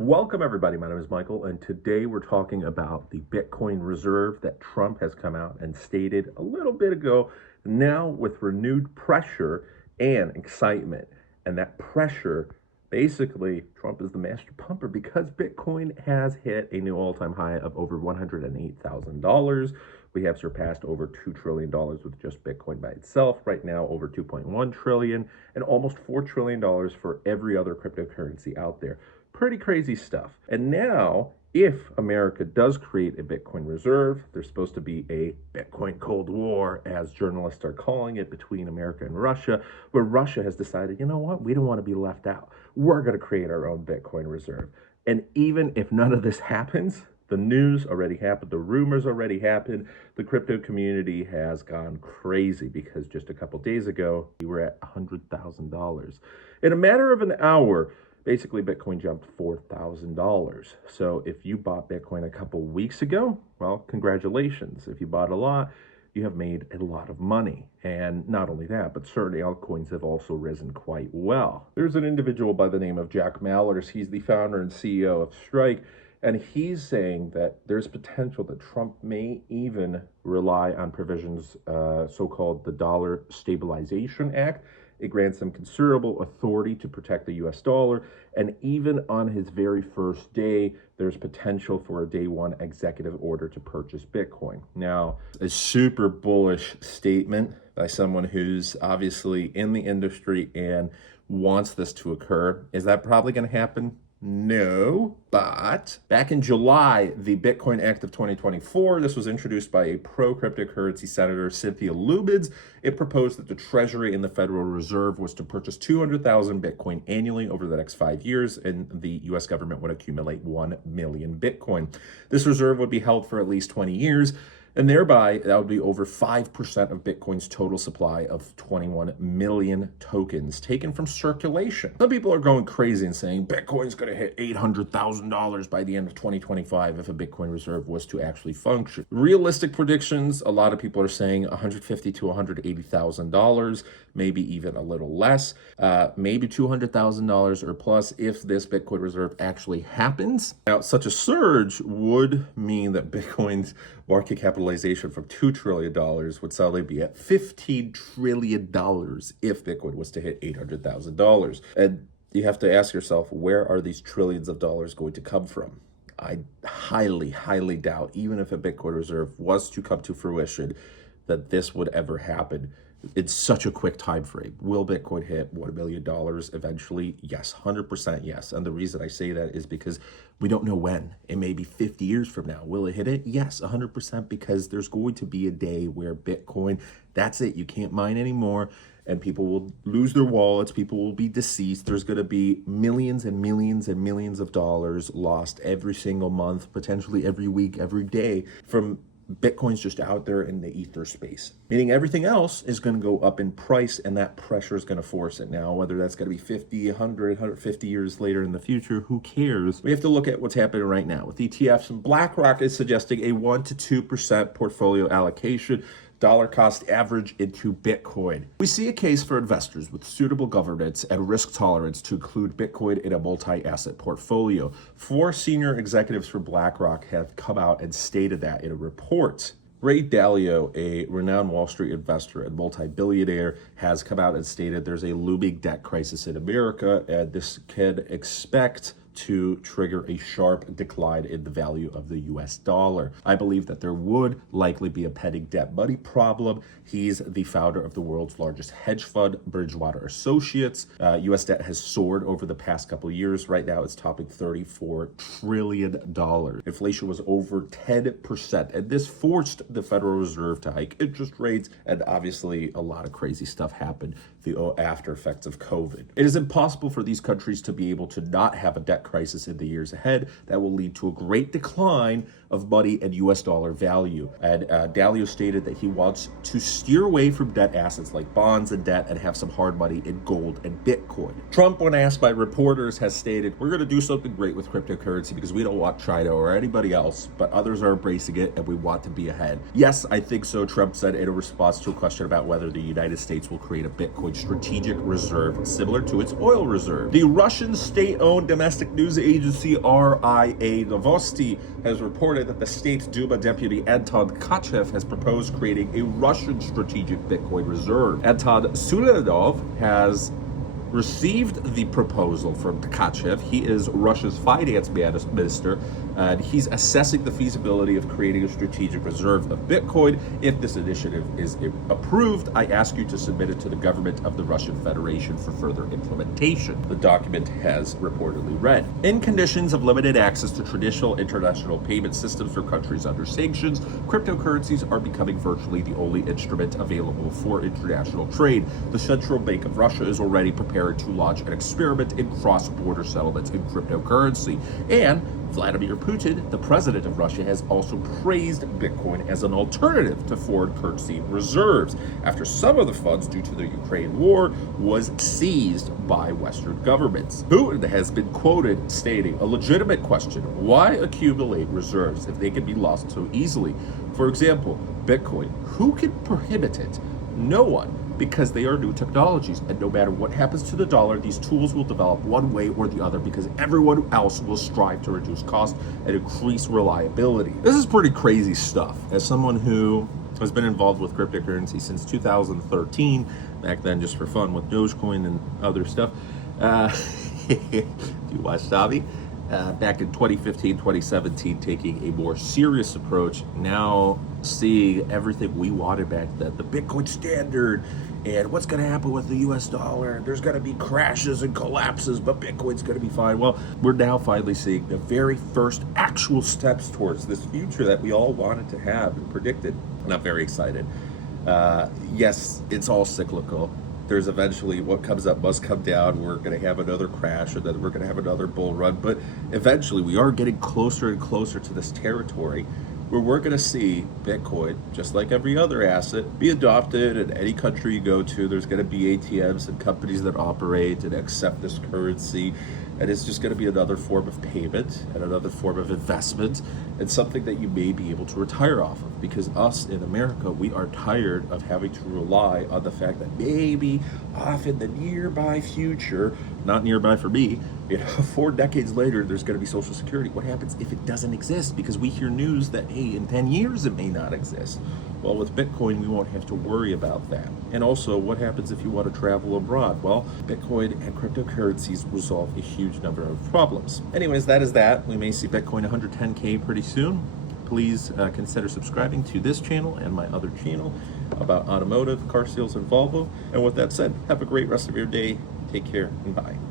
Welcome everybody, my name is Michael, and today we're talking about the Bitcoin reserve that Trump has come out and stated a little bit ago, now with renewed pressure and excitement. And that pressure, basically, Trump is the master pumper because Bitcoin has hit a new all-time high of over $108,000. We have surpassed over $2 trillion with just Bitcoin by itself. Right now, over 2.1 trillion and almost $4 trillion for every other cryptocurrency out there. Pretty crazy stuff. And now, if America does create a Bitcoin reserve, there's supposed to be a Bitcoin Cold War, as journalists are calling it, between America and Russia, where Russia has decided, you know what, we don't want to be left out. We're going to create our own Bitcoin reserve. And even if none of this happens, the news already happened, the rumors already happened, the crypto community has gone crazy because just a couple days ago, we were at $100,000. In a matter of an hour, basically, Bitcoin jumped $4,000. So if you bought Bitcoin a couple weeks ago, well, congratulations. If you bought a lot, you have made a lot of money. And not only that, but certain altcoins have also risen quite well. There's an individual by the name of Jack Mallers. He's the founder and CEO of Strike. And he's saying that there's potential that Trump may even rely on provisions, so-called the Dollar Stabilization Act. It grants him considerable authority to protect the US dollar. And even on his very first day, there's potential for a day one executive order to purchase Bitcoin. Now, a super bullish statement by someone who's obviously in the industry and wants this to occur. Is that probably going to happen? No, but back in July, the Bitcoin Act of 2024, this was introduced by a pro-cryptocurrency senator, Cynthia Lubitz. It proposed that the Treasury and the Federal Reserve was to purchase 200,000 Bitcoin annually over the next 5 years, and the U.S. government would accumulate 1 million Bitcoin. This reserve would be held for at least 20 years, and thereby, that would be over 5% of Bitcoin's total supply of 21 million tokens taken from circulation. Some people are going crazy and saying Bitcoin's going to hit $800,000 by the end of 2025 if a Bitcoin reserve was to actually function. Realistic predictions, a lot of people are saying $150,000 to $180,000, maybe even a little less, maybe $200,000 or plus if this Bitcoin reserve actually happens. Now, such a surge would mean that Bitcoin's market capitalization from $2 trillion would suddenly be at $15 trillion if Bitcoin was to hit $800,000. And you have to ask yourself, where are these trillions of dollars going to come from? I highly, highly doubt, even if a Bitcoin reserve was to come to fruition, that this would ever happen. It's such a quick time frame. Will Bitcoin hit $1 million eventually? Yes, 100% yes. And the reason I say that is because we don't know when. It may be 50 years from now. Will it hit it? Yes, 100%, because there's going to be a day where Bitcoin, that's it. You can't mine anymore, and people will lose their wallets. People will be deceased. There's going to be millions and millions and millions of dollars lost every single month, potentially every week, every day from Bitcoin's just out there in the ether space, meaning everything else is going to go up in price, and that pressure is going to force it. Now, whether that's going to be 50, 100, 150 years later in the future, who cares? We have to look at what's happening right now with ETFs, and BlackRock is suggesting a 1% to 2% portfolio allocation, dollar cost average into Bitcoin. We see a case for investors with suitable governance and risk tolerance to include Bitcoin in a multi-asset portfolio. 4 senior executives for BlackRock have come out and stated that in a report. Ray Dalio, a renowned Wall Street investor and multi-billionaire, has come out and stated there's a looming debt crisis in America, and this can expect to trigger a sharp decline in the value of the US dollar. I believe that there would likely be a pending debt money problem. He's the founder of the world's largest hedge fund, Bridgewater Associates. US debt has soared over the past couple of years. Right now, it's topping $34 trillion. Inflation was over 10%, and this forced the Federal Reserve to hike interest rates, and obviously a lot of crazy stuff happened, the after effects of COVID. It is impossible for these countries to be able to not have a debt crisis in the years ahead that will lead to a great decline of money and US dollar value. And Dalio stated that he wants to steer away from debt assets like bonds and debt and have some hard money in gold and Bitcoin. Trump, when asked by reporters, has stated, we're going to do something great with cryptocurrency because we don't want China or anybody else, but others are embracing it and we want to be ahead. Yes, I think so, Trump said in a response to a question about whether the United States will create a Bitcoin strategic reserve similar to its oil reserve. The Russian state-owned domestic news agency RIA Novosti has reported that the State Duma deputy Anton Tkachev has proposed creating a Russian strategic Bitcoin reserve. Anton Suledov has received the proposal from Tkachev. He is Russia's finance minister, and he's assessing the feasibility of creating a strategic reserve of Bitcoin. If this initiative is approved, I ask you to submit it to the government of the Russian Federation for further implementation, the document has reportedly read. In conditions of limited access to traditional international payment systems for countries under sanctions, cryptocurrencies are becoming virtually the only instrument available for international trade. The Central Bank of Russia is already prepared to launch an experiment in cross-border settlements in cryptocurrency. And Vladimir Putin, the president of Russia, has also praised Bitcoin as an alternative to foreign currency reserves after some of the funds due to the Ukraine war was seized by Western governments. Putin has been quoted stating, "A legitimate question, why accumulate reserves if they can be lost so easily? For example, Bitcoin, who can prohibit it? No one, because they are new technologies, and no matter what happens to the dollar, these tools will develop one way or the other because everyone else will strive to reduce cost and increase reliability." This is pretty crazy stuff. As someone who has been involved with cryptocurrency since 2013, back then just for fun with Dogecoin and other stuff, you watch Sabi? Back in 2015, 2017, taking a more serious approach, now seeing everything we wanted back then, the Bitcoin standard, and what's going to happen with the US dollar. There's going to be crashes and collapses, but Bitcoin's going to be fine. Well, we're now finally seeing the very first actual steps towards this future that we all wanted to have and predicted. And I'm very excited. Yes, it's all cyclical. There's eventually what comes up must come down. We're going to have another crash, and then we're going to have another bull run. But eventually, we are getting closer and closer to this territory where we're going to see Bitcoin, just like every other asset, be adopted in any country you go to. There's going to be ATMs and companies that operate and accept this currency. And it's just going to be another form of payment and another form of investment and something that you may be able to retire off of. Because us in America, we are tired of having to rely on the fact that maybe off in the nearby future, not nearby for me, 4 decades later, there's going to be Social Security. What happens if it doesn't exist? Because we hear news that, hey, in 10 years it may not exist. Well, with Bitcoin, we won't have to worry about that. And also, what happens if you want to travel abroad? Well, Bitcoin and cryptocurrencies resolve a huge number of problems. Anyways, that is that. We may see Bitcoin 110K pretty soon. Please consider subscribing to this channel and my other channel about automotive, car sales, and Volvo. And with that said, have a great rest of your day. Take care and bye.